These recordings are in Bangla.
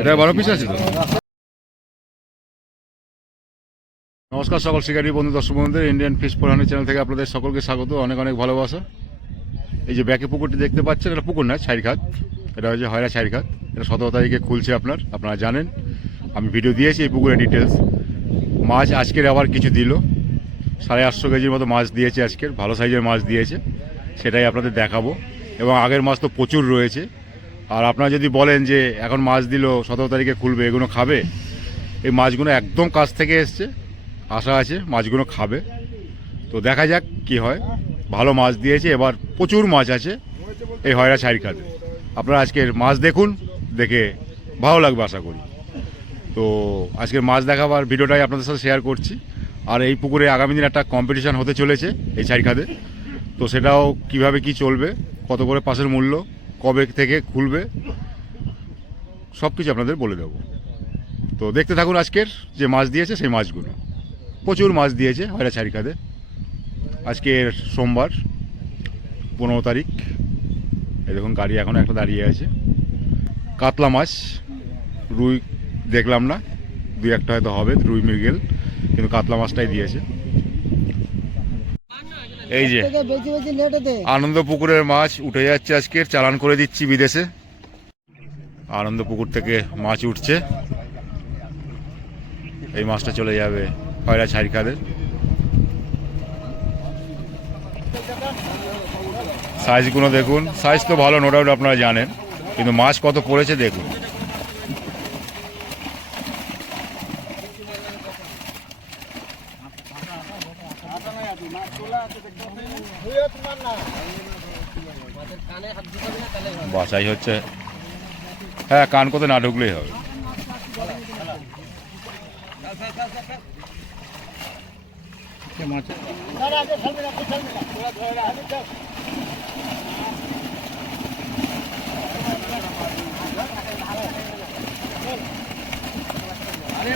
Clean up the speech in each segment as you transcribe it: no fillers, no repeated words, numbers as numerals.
এটা 12 পিস আছে তো। নমস্কার সকল শিকারী বন্ধু, দর্শক বন্ধুদের ইন্ডিয়ান ফিশ পরিবহন চ্যানেল থেকে আপনাদের সকলকে স্বাগত, অনেক অনেক ভালোবাসা। এই যে ব্যাকে পুকুরটি দেখতে পাচ্ছেন, এটা পুকুর না, ছাইরখাত। এটা হচ্ছে হয়রা ছাইরখাত। এটা 17 তারিখে খুলছে, আপনারা জানেন, আমি ভিডিও দিয়েছি এই পুকুরের ডিটেলস। মাছ আজকের আবার কিছু দিল, 850 কেজির মতো মাছ দিয়েছে আজকের, ভালো সাইজের মাছ দিয়েছে, সেটাই আপনাদের দেখাবো। এবং আগের মাছ তো প্রচুর রয়েছে। আর আপনারা যদি বলেন যে এখন মাছ দিল 17 তারিখে খুলবে, এগুলো খাবে, এই মাছগুলো একদম কাছ থেকে এসছে, আশা আছে মাছগুলো খাবে। তো দেখা যাক কি হয়। ভালো মাছ দিয়েছে, এবার প্রচুর মাছ আছে এই হয়রা ছাইরখাতে। আপনারা আজকের মাছ দেখুন, দেখে ভালো লাগবে আশা করি। তো আজকের মাছ দেখাবার ভিডিওটাই আপনাদের সাথে শেয়ার করছি। আর এই পুকুরে আগামী দিন একটা কম্পিটিশান হতে চলেছে এই ছাইরখাতে। তো সেটাও কিভাবে কি চলবে, কত করে পাসের মূল্য, কবে থেকে খুলবে, সব কিছু আপনাদের বলে দেবো। তো দেখতে থাকুন আজকের যে মাছ দিয়েছে সেই মাছগুলো। প্রচুর মাছ দিয়েছে হয়রা ছাইরখাতে। আজকের সোমবার 15 তারিখ। এই দেখুন গাড়ি এখন একটা দাঁড়িয়ে আছে। কাতলা মাছ, রুই দেখলাম না, দুই একটা হয়তো হবে রুই মৃগেল, কিন্তু কাতলা মাছটাই দিয়েছে। এই যে আনন্দ পুকুরের মাছ উঠে যাচ্ছে, আজকের চালান করে দিচ্ছি বিদেশে। আনন্দ পুকুর থেকে মাছ উঠছে, এই মাছটা চলে যাবে হয়রা ছাইরখাতে। সাইজগুলো দেখুন, সাইজ তো ভালো, নো ডাউট, আপনারা জানেন, কিন্তু মাছ কত পড়েছে দেখুন। বাছাই হচ্ছে, হ্যাঁ, কান কোথায় না ঢুকলেই হবে।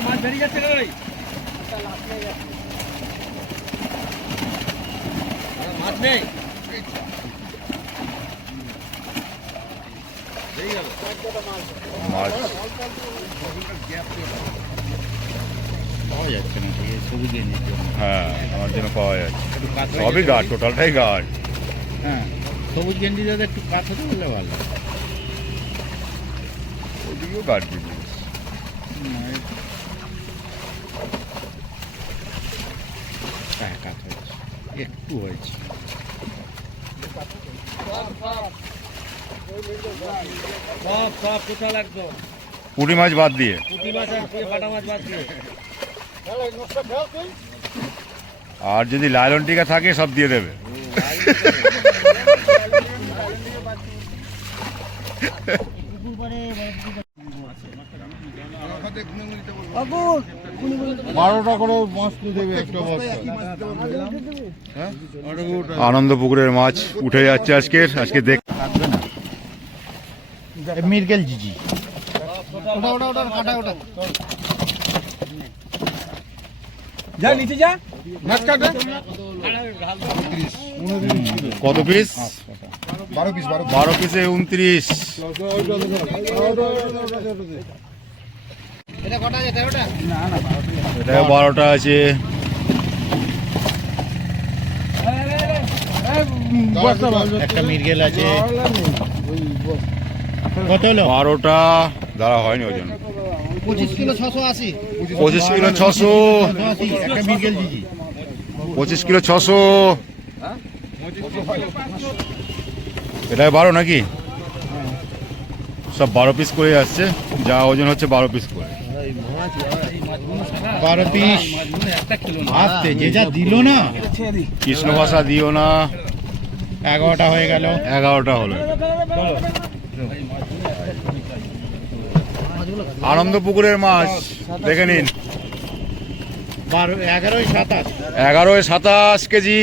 মাছ বেরিয়ে যাচ্ছে রে, মাছ নেই। মাছ পাওয়া যাচ্ছে না, সবুজ গেঞ্জির জন্য। হ্যাঁ, আমার জন্য পাওয়া যাচ্ছে, সবই গাঢ়, টোটালটাই গাঢ়। হ্যাঁ, সবুজ গেঞ্জি যাতে একটু কাঠ হতে বললে ভালো। ওইদিকেও গাঢ় দিবি, কাঠ হয়েছে, একটু হয়েছে। সব টোটাল একদম পুঁটি মাছ বাদ দিয়ে, পুঁটি মাছ আর কাটা মাছ বাদ দিয়ে। আর যদি লাইলন টিকা থাকে সব দিয়ে দেবে। আনন্দ পুকুরের মাছ উঠে যাচ্ছে আজকে দেখ মিরগেল জিজি যা নিচে যা, মাছ কাটে। কত পিস? 12 পিসে 29। এটা কটা আছে? ওটা না না, এটা 12টা আছে। একটা মিরগেল আছে। কত হলো? 12টা দাঁড়া হয়নি ওজন। 25 কিলো 680। 25 কিলো 600। একটা মিরগেল জিজি 25 কিলো 600। এটা 12 নাকি? সব 12 পিস করে আসছে, যা ওজন হচ্ছে 12 পিস করে। 12 পিস আসতে যে যা দিল না, কৃষ্ণ ভাষা দিও না। 11টা হয়ে গেল। 11টা হলো। আনন্দ পুকুরের মাছ দেখে নিন, 11 27। 11-27 কেজি।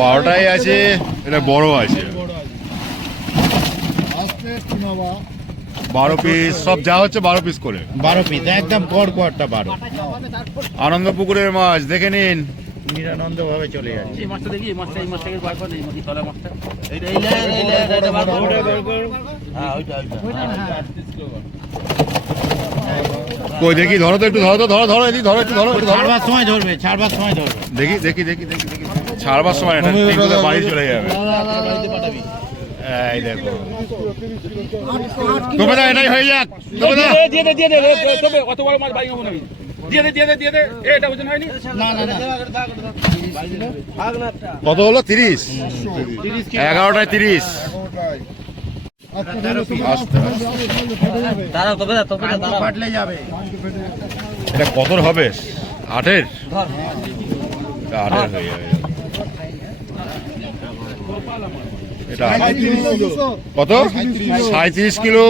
12টাই আছে, এটা বড় আছে। 12 পিস, সব যা হচ্ছে 12 পিস করে। 12 পিস একদম গড় গড়টা 12। আনন্দ পুকুরের মাছ দেখে নিন, নিরানন্দ ভাবে চলে যাচ্ছে। এই মাছটা দেখি, এই মাছটা বার কর, এই মাছটা তলা মাছটা। কই দেখি, ধরো তো একটু, ধরো তো, ধরো এদিকে, ধরো একটু, ধরো একটু, ধরো। ছাড়বার সময় ধরবে, ছাড়বার সময় ধরবে। দেখি দেখি দেখি দেখি দেখি ছাড়বার সময় এটা ঠিক করে বাড়ি চলে যাবে। এই দেখো তবে না, এটাই হয়ে যাক, তবে না। তবে অত বড় মাছ বাইং হবো না। দিয়ে দে, এটা ওজন হয়নি? না না না, কত হলো? 30, 11টায় 30। আস্তে আস্তে। ফাটলে যাবে। এটা কতর হবে? 8-এর? 8-এর হয়ে যাবে। এটা কত? 37 কিলো,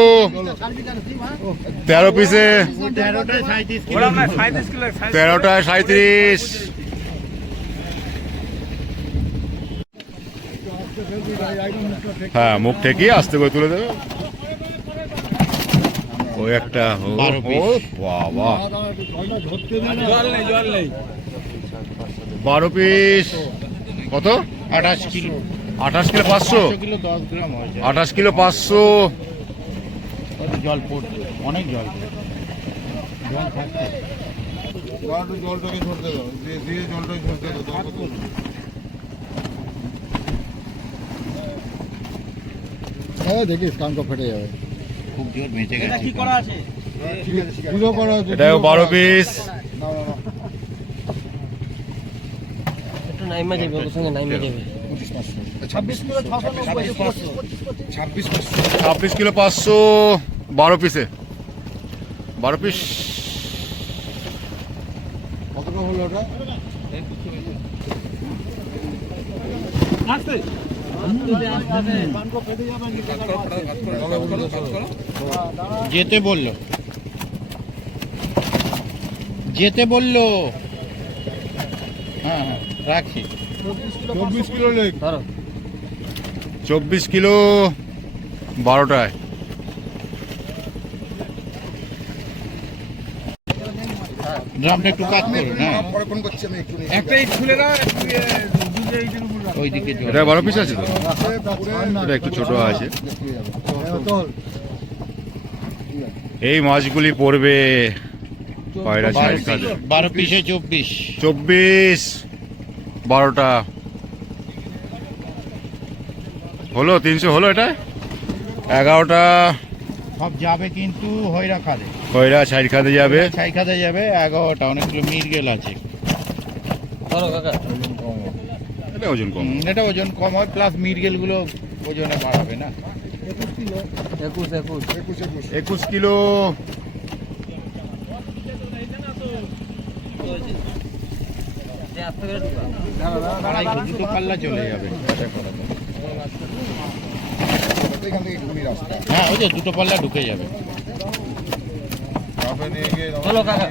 13 পিসে, 13টায় 37। হ্যাঁ, মুখ ঠেকিয়ে আস্তে করে তুলে দেবে। ওই একটা, ও 12 piece। বাবা, জল নেই। 12 পিস কত? 28 কিলো, 28 কিলো 500, 500 কিলো 10 গ্রাম হয়। 28 কিলো 500। জল পড়ছে, অনেক জল পড়ছে। জল থাকছে। জলটাকে ধরতে দাও, দিয়ে জলটাকে ধরতে দাও। দেখিস কানটা ফেটে যাবে। খুব জোর বেঁচে গেছে। কি করা আছে? পুজো করা আছে। এটাও 12 পিস। না না না, একটু নাইমা যাবে, ওর সঙ্গে নাইমা যাবে। 26 কিলো 690, 26 কিলো 500, 12 পিসে, 12 পিস। কতটা হলো ওটা? যেতে বললো, যেতে বললো। হ্যাঁ হ্যাঁ, রাখছি। 24 কিলো লেগ। 24 কিলো 12টায়। ড্রামটা একটু কাজ করুন। হ্যাঁ, পরে ফোন করছি আমি একটু। একটাই খুলে দাও, দুটো এইটার উপর রাখো। ওইদিকে জল। এটা 12 পিস আছে তো? এটা একটু ছোট আছে। এই মাছগুলি পড়বে পয়লা ছাড় খাদে। 12 পিসে 24। 24, 12টা হলো 300 হলো। এটা 11টা সব যাবে কিন্তু হয়রা খাদে। কয়রা ছাড় খাদে যাবে। ছাই খাদে যাবে 11টা। অনেকগুলো মিরগেল আছে। এটা ওজন কম। এটা ওজন কম হয়, প্লাস মিরগেল গুলো ওজনে বাড়াবে না। 21 কিলো। দুটো পাল্লা চলে যাবে। এখান থেকে ঘুমি রাস্তা। হ্যাঁ, ওই যে দুটো পাল্লা ঢুকে যাবে। তারপরে নিয়ে গিয়ে চলো কাকা।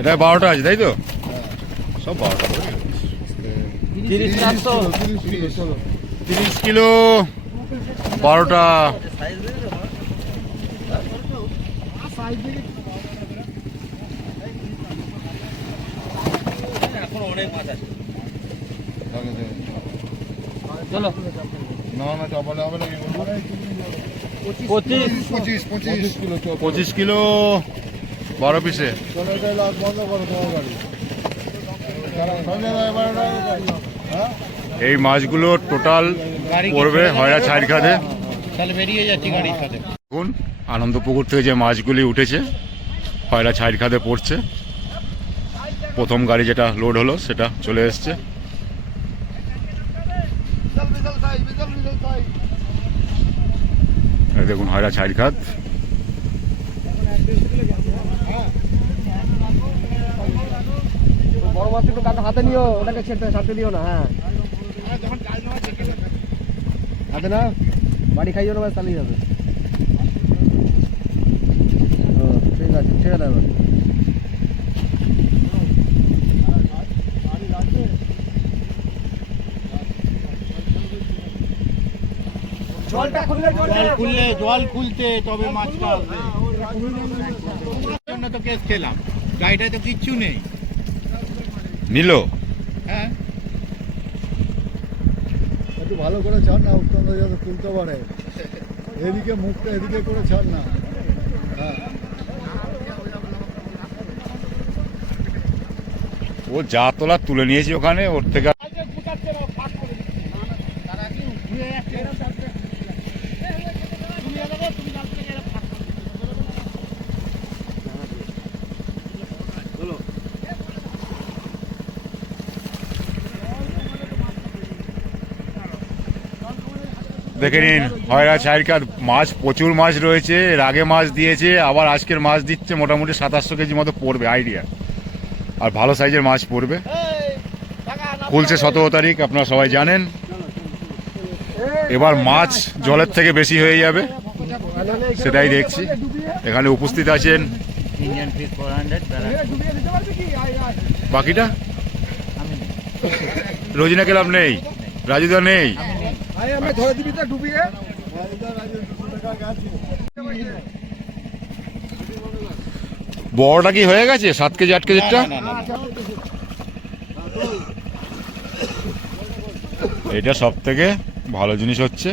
এটা 12টা আছে তাই তো? সব 12টা। 30 400। 30 কিলো চলো। 30 কিলো 12টা। এখন অনেক মাছ আছে। চলো। চলো। না না চাপালে হবে না কি বলবো? 25 কিলো চলো। 25 কিলো 12 পিসে। চলো, এটা লাগ বন্ধ করো তোমার গাড়ি। সঞ্জয় ভাই, হ্যাঁ এই মাছগুলো টোটাল গাড়ি কি পড়বে চলে যাবে? হয়রা ছাড় খাদে। তাহলে বেরিয়ে যাচ্ছি গাড়ির সাথে। দেখুন আনন্দপুকুর থেকে যে মাছগুলি উঠেছে হয়রা ছাড় খাদে পড়ছে। প্রথম গাড়ি যেটা লোড হলো সেটা চলে এসছে। এই দেখুন হয়রা ছাড় খাদ। বড় মাছ একটু কাকা হাতে নিও, ওটাকে ছাড়তে দিও না। হ্যাঁ, হাতে না বাড়ি খাইও না, চালিয়ে যাবে। ঠিক আছে, ছেড়ে দেবে। জল খুলতে তবে মাছটা আসবে। জন্য তো কেস খেলাম, গাড়িটায় তো কিচ্ছু নেই। নিল হ্যাঁ একটু ভালো করে ছাড় না, উত্তম যাতে তুলতে পারে। এদিকে মুখটা এদিকে করে ছাড় না। হ্যাঁ ও যা তোলা তুলে নিয়েছি ওখানে, ওর থেকে দেখে নিন হয়রা ছাইরকাত মাছ, প্রচুর মাছ রয়েছে। এর আগে মাছ দিয়েছে, আবার আজকের মাছ দিচ্ছে। মোটামুটি 2700 কেজি মতো পড়বে আইডিয়া, আর ভালো সাইজের মাছ পড়বে। খুলছে 17 তারিখ, আপনারা সবাই জানেন। এবার মাছ জলের থেকে বেশি হয়ে যাবে, সেটাই দেখছি। এখানে উপস্থিত আছেন ইন্ডিয়ান ফিশ 400 বাকিটা। আমি নেই। রোজিনা ক্লাব নেই, রাজুদা নেই। আমি ধরে দিবি তো ডুবিয়ে। বড়টা কি হয়ে গেছে 7 কেজি 8 কেজিটা? না, না, না, এটা সব থেকে ভালো জিনিস হচ্ছে,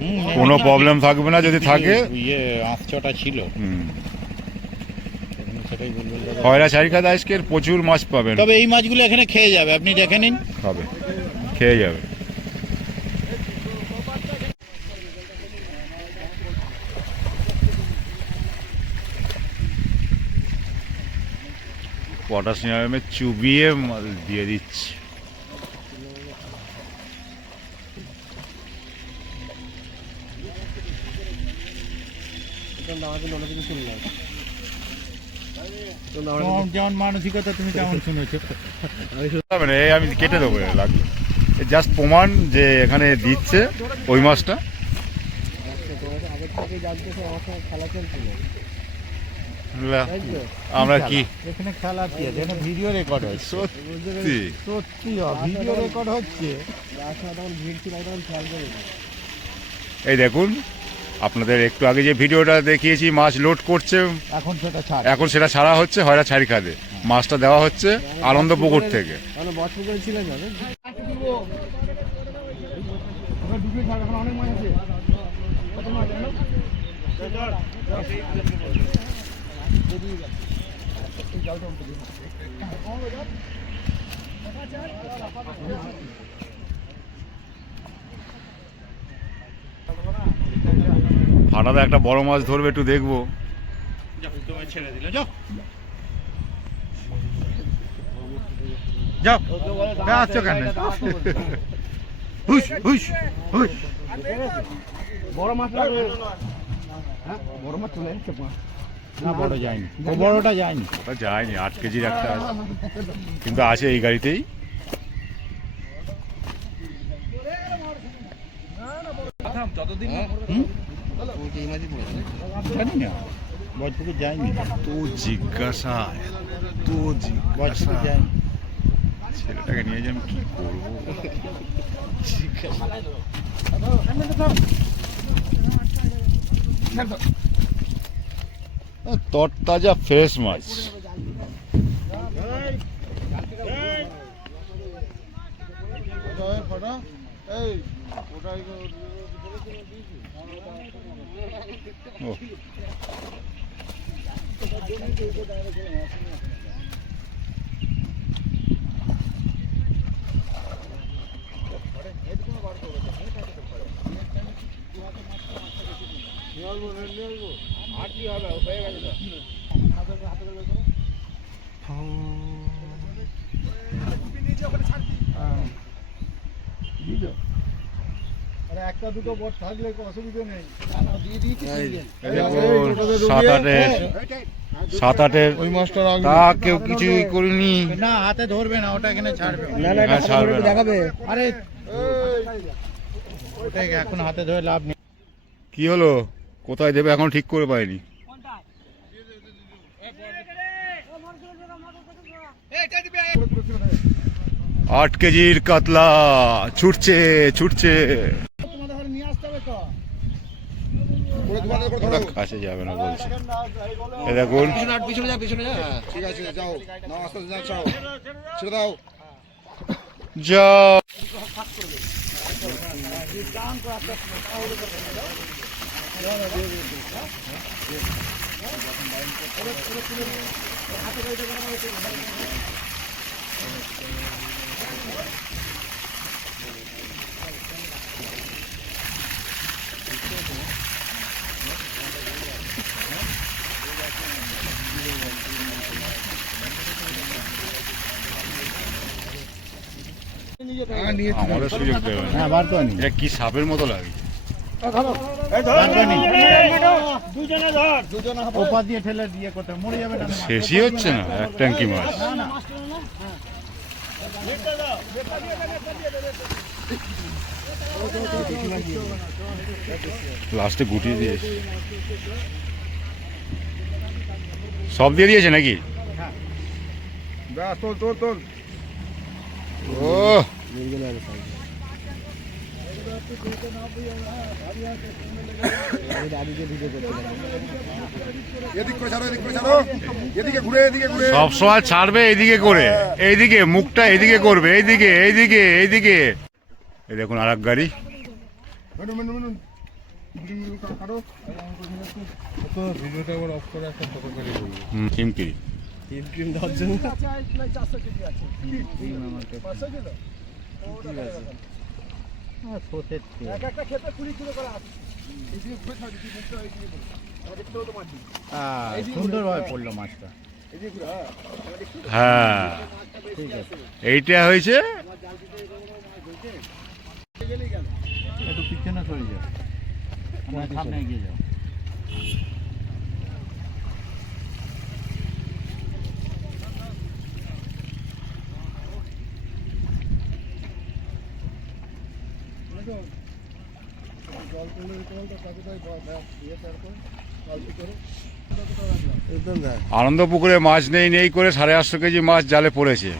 হুম, কোনো প্রবলেম থাকবে না যদি থাকে। ইয়ে আঁচটা ছিল হুম। সেটাই বলবো। হয়রা ছাইরকাত আজকের প্রচুর মাছ পাবেন, তবে এই মাছগুলো এখানে খেয়ে যাবে, আপনি দেখে নিন। খাবে, খেয়ে যাবে। পটাশিয়ামে চুবিয়ে মাল দিয়ে দিচ্ছি। তোমার যেমন মানসিকতা তুমি তেমন শুনেছো। মানে এই আমি কেটে দেবো, লাগবে জাস্ট প্রমাণ যে এখানে দিচ্ছে ওই মাছটা। আমরা কি এখানে খেলা কি আছে? এখানে ভিডিও রেকর্ড হচ্ছে। সত্যি সত্যি ভিডিও রেকর্ড হচ্ছে। এই দেখুন, আপনাদের একটু আগে যে ভিডিওটা দেখিয়েছি, মাছ লোড করছে, এখন সেটা ছাড়। এখন সেটা ছাড়া হচ্ছে হয়রা ছাইরকাতে। মাছটা দেওয়া হচ্ছে আনন্দপুকুর থেকে। ফাটাতে একটা বড় মাছ ধরবে, একটু দেখবো। ছেড়ে দিল, যাও যাও, আসছো কেন? হুশ হুশ হুশ। বড় মাছ লাগবে। হ্যাঁ বড় মাছ চলে এসেছে। না, বড় যায়নি, ও বড়টা যায়নি। ওটা যায়নি, 8 কেজির একটা আছে, কিন্তু আছে এই গাড়িতেই। জানি না, বজপুকুর যায়নি, তো জিজ্ঞাসা, এত জিজ্ঞাসা। বজপুকুর যায়নি। ছেলেটাকে নিয়ে যে আমি কি করবো। তরতাজা ফ্রেশ মাছ। ফাটা এই ওটাই ও, আর কি হবে, হয়ে গেছে একটা দুটো বট থাকলে অসুবিধা নেই। এই দেখুন, 7-8-এর ওই মাছটা তা কেউ কিছুই করিনি। না, হাতে ধরবে না, ওটা এখানে ছাড়বে। এখানে ছাড়বে না। দেখাবে। আরে ওটাকে এখন হাতে ধরে লাভ নেই। কি হলো, কোথায় দেবে এখন ঠিক করে পাইনি। 8 কেজির কাতলা ছুটছে ছুটছে। ওটা কাছে যাবে না বলছে। এ দেখুন, পিছনে যা, পিছনে যা। ঠিক আছে, যাও নাও, আস্তে আস্তে যাও, ছেড়ে দাও। যা আমাদের সুযোগ দেবে না। হ্যাঁ বার করে নি এটা কি সাপের মতো লাগে? বার করে নি ওপর দিয়ে ঠেলে দিয়ে করতে মরে যাবে না শেষই হচ্ছে না এক ট্যাঙ্কি মাছ। লাস্টে গুটিয়ে দিয়েছে, সব দিয়ে দিয়েছে নাকি? ব্যাস, তোল তোল তোল। ও এদিক করে ছাড়ো, এদিক করে ছাড়ো, এদিকে ঘুরে, এদিকে ঘুরে। সব সময় ছাড়বে এইদিকে করে, এইদিকে মুখটা এইদিকে করবে, এইদিকে এইদিকে এইদিকে। এই দেখুন আর এক গাড়ি। মেনু মেনু মেনু কাটো। তো ভিডিওটা আবার অফ করে একটা ফটো করে দিই। টিমকিরি সুন্দরভাবে পড়লো মাছটা। হ্যাঁ ঠিক আছে, এইটা হয়েছে। একটু পিছনে সরে যাও, সামনে এগিয়ে যাও। আনন্দ পুকুরে মাছ নেই নেই করে 850 কেজি মাছ জালে পড়েছে।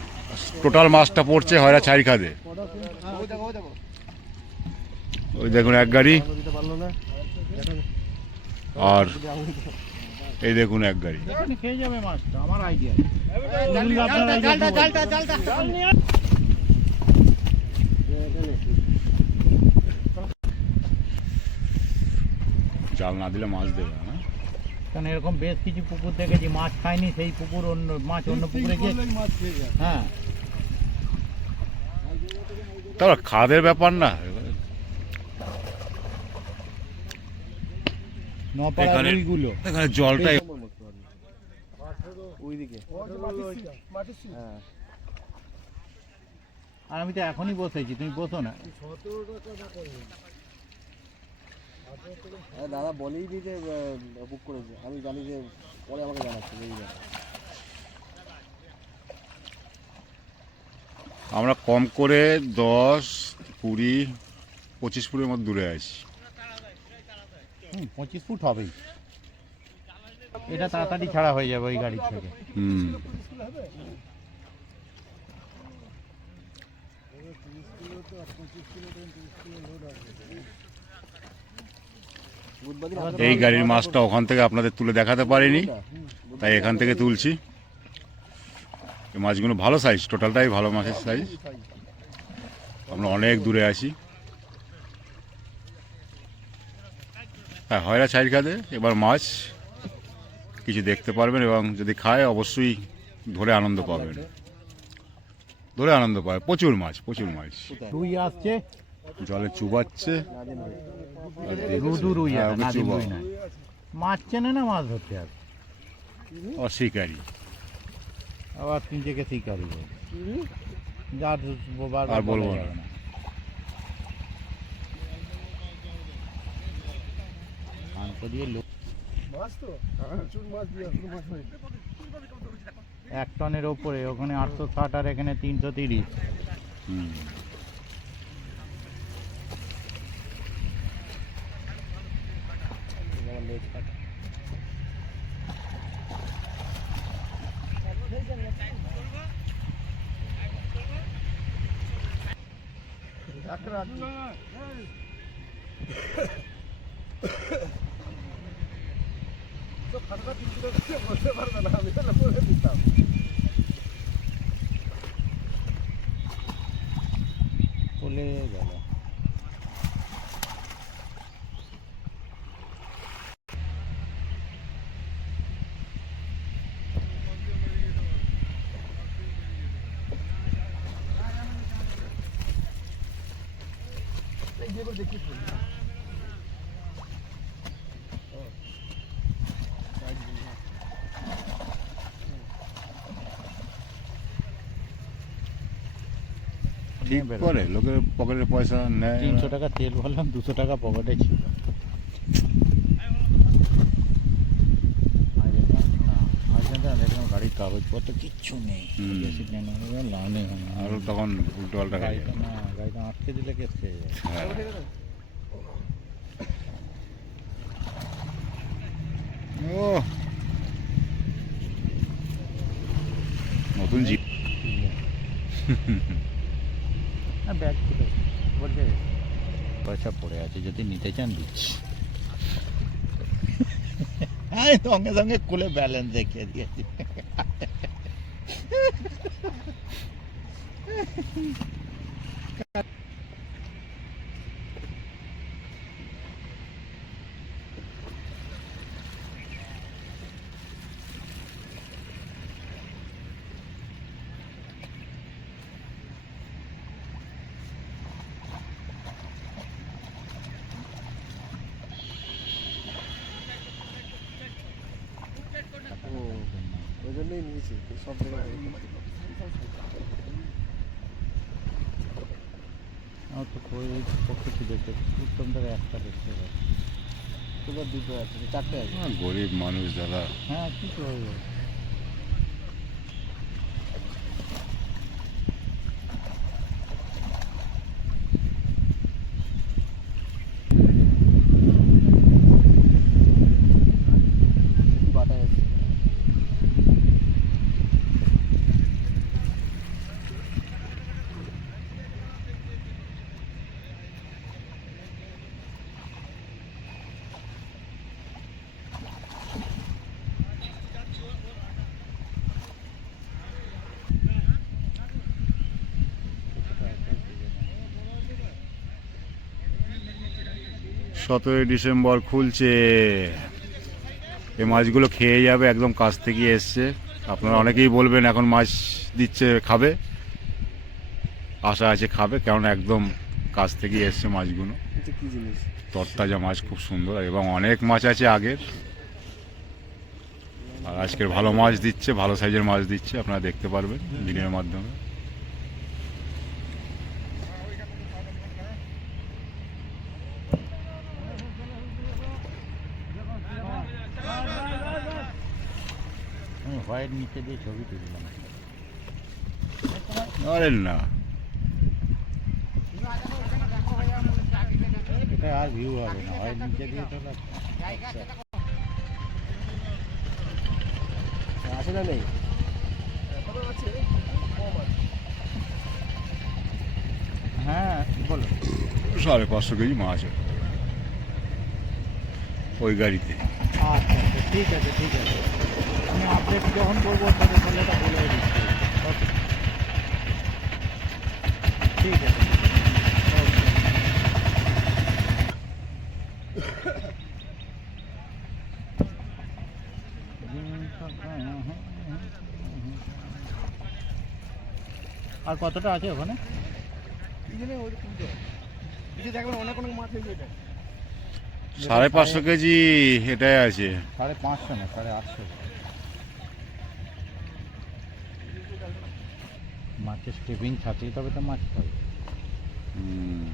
টোটাল মাছটা পড়ছে হয়রা ছাই খাদে। ওই দেখুন এক গাড়ি, আর এই দেখুন এক গাড়ি। খেয়ে যাবে মাছটা, আমার আইডিয়া। জাল না দিলে মাছ দেবে না। কারণ এরকম বেশ কিছু পুকুর দেখেছি মাছ খায়নি, সেই পুকুর অন্য মাছ অন্য পুকুরে গিয়ে। হ্যাঁ, তারপর খাদের ব্যাপার না। নপাড়া এখানে- রুইগুলো। এখানে জলটাই আর আমি তো এখনই বসেছি, তুমি বসো না। দাদা বলেই দিতে বুক করেছে, আমি জানি যে পরে আমাকে জানাচ্ছে এই ব্যাপার। আমরা কম করে 10, 20, 25 ফুটের মতো দূরে আছি। 25 ফুট হবেই। এটা তাড়াতাড়ি ছাড়া হয়ে যাবে ওই গাড়ি থেকে। হুম, এই গাড়ির মাছটা ওখান থেকে আপনাদের তুলে দেখাতে পারিনি, তাই এখান থেকে তুলছি। এই মাছগুলো ভালো সাইজ, টোটালটাই ভালো মাছের সাইজ। আমরা অনেক দূরে আছি। হ্যাঁ, হয়রা ছাইর খাদে এবার মাছ কিছু দেখতে পারবেন, এবং যদি খায় অবশ্যই ধরে আনন্দ পাবেন। ধরে আনন্দ পাবে, প্রচুর মাছ, প্রচুর মাছ। রুই আসছে, জলে চুবাচ্ছে। আর রুদু রুই হ্যাঁ, আছে, ওকে নাদিম চুবাও। রুই নয়। মাছ চেনে না মাছ ধরতে আর অশিকারী। আবার নিজেকে শিকারি বলে। যার বারবার আর বলবো বলা না। যাবে না। আনকো দিয়ে লোক মাছ তো প্রচুর মাছ দিয়ে আসলো, মাছ হয়। 1 টনের ওপরে, ওখানে 860 আর এখানে 330। হুম। দিলে গেল। ঠিক করে লোকের পকেটের পয়সা নেয় 300 টাকা তেল ভরলাম, 200 টাকা পকেটে ছিল। দেখলাম গাড়ির কাগজপত্র কিচ্ছু নেই, হুম। লাভ নেই। আর তখন উল্টো পাল্টা গাড়ি। গাড়িটা না, গাড়িটা আটকে দিলে কেস খেয়ে যায়। হ্যাঁ। ও নতুন জিপ। ব্যাগ খুলে বলছে পয়সা পড়ে আছে, যদি নিতে চান দিচ্ছি। হ্যাঁ, সঙ্গে সঙ্গে খুলে ব্যালেন্স দেখিয়ে দিয়েছি। ওই জন্যই নিয়েছি সব জায়গায়। আমার তো কিছু দেখতে উত্তম থেকে একটা দেখতে পাই। তোমার দুটো আছে, চারটে আছে। গরিব মানুষ দাদা। হ্যাঁ, কি করবো? বাটা আছে। সতেরোই ডিসেম্বর খুলছে। এই মাছগুলো খেয়ে যাবে, একদম কাছ থেকে এসছে। আপনারা অনেকেই বলবেন এখন মাছ দিচ্ছে, খাবে, আশা আছে খাবে, কারণ একদম কাছ থেকে এসছে মাছগুলো। এটা কি জিনিস? তরতাজা মাছ, খুব সুন্দর, এবং অনেক মাছ আছে আগের। আর আজকের ভালো মাছ দিচ্ছে, ভালো সাইজের মাছ দিচ্ছে, আপনারা দেখতে পারবেন ভিডিওর মাধ্যমে। আমি হোয়াইট নিচে দিয়ে ছবি তুললাম। আরে না, এটা আর ভিউ হবে না, হোয়াইট নিচে দিয়ে তোলা। আছে না নেই? হ্যাঁ, বলো। 550 কেজি মাছ ওই গাড়িতে। আচ্ছা আচ্ছা, ঠিক আছে ঠিক আছে, আমি আপডেট যখন করবো তখন বলে এটা বলে দিচ্ছি। ওকে, ঠিক আছে, ওকে। আর কতটা আছে ওখানে? $550 কেজি এটাই আছে। 550 না, 850। মাছের স্টেপিং থাকলে তবে তো মাছ খাবে। হুম।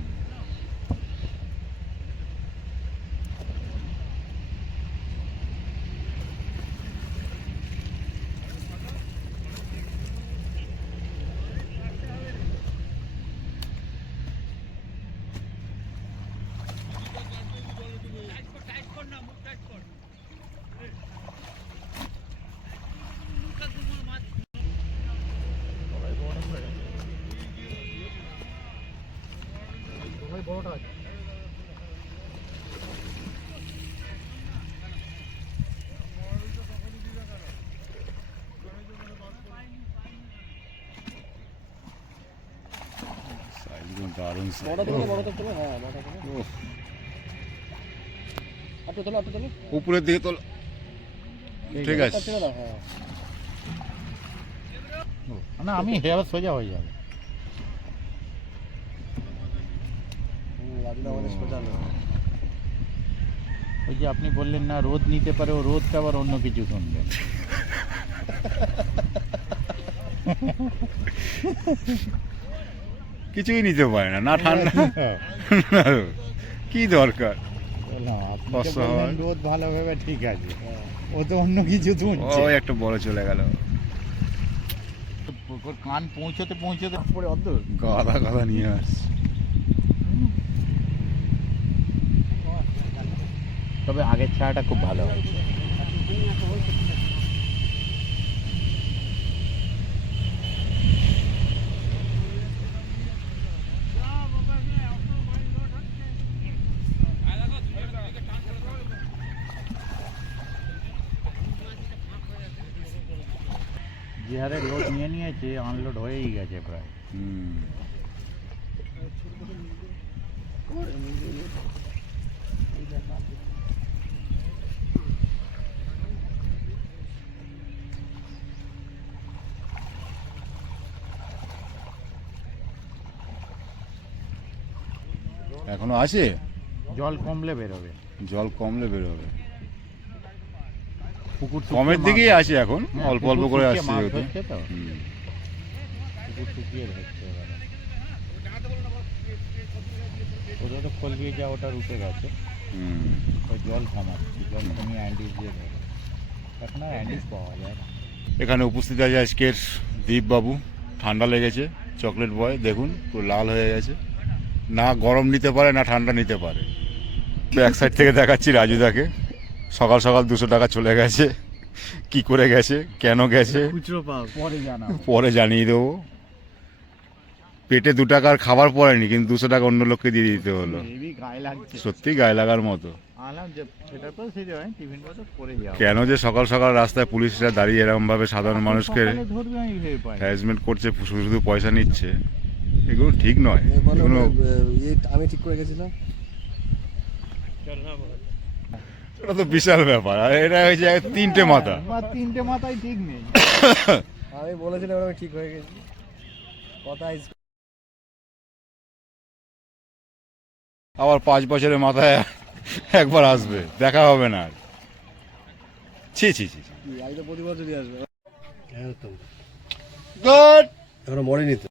দারুণ বড়টা তোলো, বড়টা তোলো, হ্যাঁ বড়টা তোলো। আপনি তোলো, আপনি তোলো। উপরের দিকে তোল। ঠিক আছে। ছেড়ে দাও, হ্যাঁ। না আমি হেয়ার সোজা হয়ে যাবে। রাজুদা আমাদের সোজা না। ওই যে আপনি বললেন না রোদ নিতে পারে, ও রোদটা আবার অন্য কিছু শুনবে। কিছুই নিতে পারে না, না ঠান্ডা কি দরকার। না আপনি তো কষ্ট বললেন হয়। রোদ ভালোভাবে ঠিক আছে, ও তো অন্য কিছু শুনছে। ওই একটা বড় চলে গেল, ওর কান পৌঁছতে পৌঁছতে পরে অদ্দূর। গাদা গাদা নিয়ে আসছে। তবে আগের ছায়াটা খুব ভালো হয়েছে। যে হারে লোড নিয়ে নিয়েছে, আনলোড হয়েই গেছে প্রায়। হুম। এখনো আছে, জল কমলে বেরোবে। জল কমলে বেরোবে। পুকুর কমের শুকিয়ে দিকেই মাছ- আছে এখন, হ্যাঁ, অল্প অল্প পুকুর করে শুকিয়ে আসছে মাছ যেহেতু। ধরছে তো, হুম। পুকুর শুকিয়ে ধরছে এবারে। ওটা তো খোল দিয়ে যা ওটা রুটে গেছে, হুম। ওই জল কমাচ্ছে, জল কমিয়ে অ্যান্ডিস দিয়ে ধরে। এখন আর অ্যান্ডিস পাওয়া যায় না। এখানে উপস্থিত আছে আজকের দীপ বাবু। ঠান্ডা লেগেছে, চকলেট বয় দেখুন পুরো লাল হয়ে গেছে, না গরম নিতে পারে না ঠান্ডা নিতে পারে। ব্যাক সাইড থেকে দেখাচ্ছি রাজুদাকে, সকাল সকাল 200 টাকা চলে গেছে। কি করে গেছে, কেন গেছে খুচরো পাও। পরে জানা পরে জানিয়ে দেবো। পেটে 2 টাকার খাবার পড়েনি, কিন্তু 200 টাকা অন্য লোককে দিয়ে দিতে হলো। হেভি গায়ে লাগছে। সত্যি গায়ে লাগার মতো। আলাম যে সেটা তো সেই হয়, টিফিনটা তো করে যাও। কেন যে সকাল সকাল রাস্তায় পুলিশরা দাঁড়িয়ে এরকম ভাবে সাধারণ মানুষকে সকালে ধরবে আমি ভেবে পাই না। হ্যারাসমেন্ট করছে, শুধু শুধু পয়সা নিচ্ছে, এগুলো ঠিক নয়। বলো, এগুলো আমি ঠিক করে গেছিলাম। এটা তো বিশাল ব্যাপার, আর এটা হয়েছে 3টে মাথা। আমার 3টে মাথায় ঠিক নেই। আমি বলেছিলাম আমি ঠিক হয়ে গেছি। কথা আবার 5 বছরের মাথায় একবার আসবে, দেখা হবে না আর। ছি ছি ছি। আমি তো প্রতি বছরই আসবে। গুড। এখনো মরেনি তো।